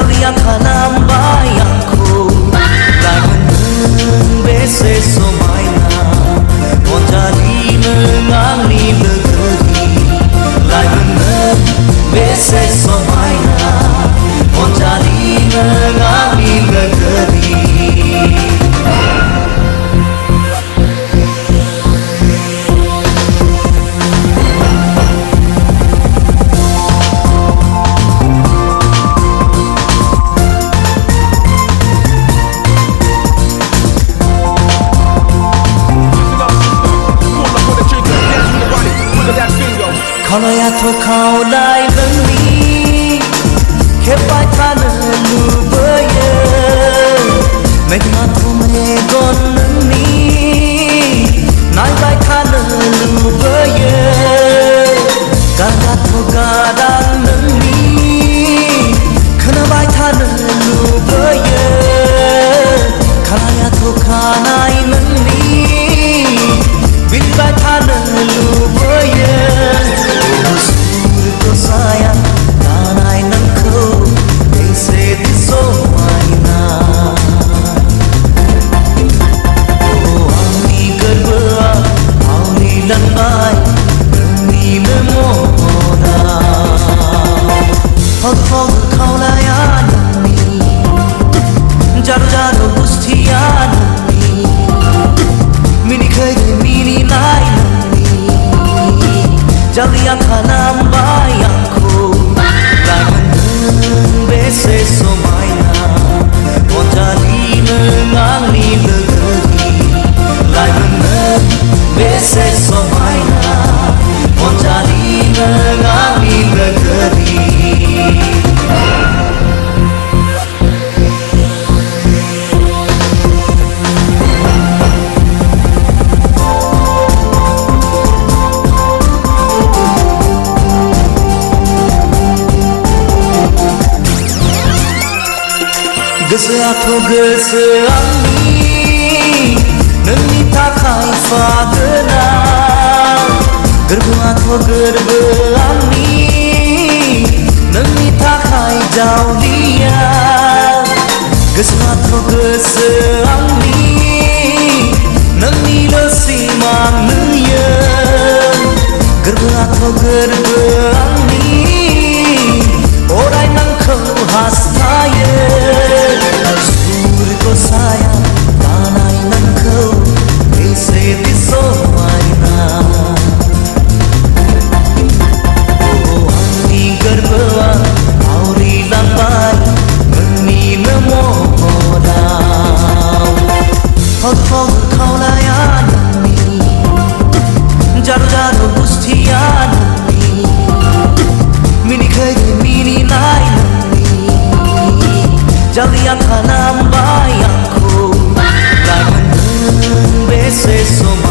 Jalia kanam bayangku Lamun bese somaina Monjali mengangi negeri Lamun bese somaina Monjali mengangi negeri Kalau ya to kau lai lengi kepai tanah lu beye megma to megon lengi nai bai tanah lu beye ganga to gadang lengi kena bai tanah lu beye kalau ya to kanai lengi bin bai tanah lu beye sayang tanai nangku ese diso maina oh ami gerba ami lambai ni memoda hok kau layan ni jaru jaru bustian ni mini kai mini lain Jalia kanam bayangku Lamun bese somaina Monjali mengangi negeri Lamun bese somaina Monjali mengangi negeri Gese aku gese ami Neni tak hai fagena Gerbu aku gerbu ami Neni tak hai jauh dia Gese aku gese ami Neni lesi manuya Gerbu aku gerbu ami Orai nang kau hastaya sayang tanai nangkau ese diso maina oh ani gerba auri lambai meni memoda hok kau layan ni jaru jaru bustian ni mini kai mini lain Jalia kanam bayangku Lamun bese somaina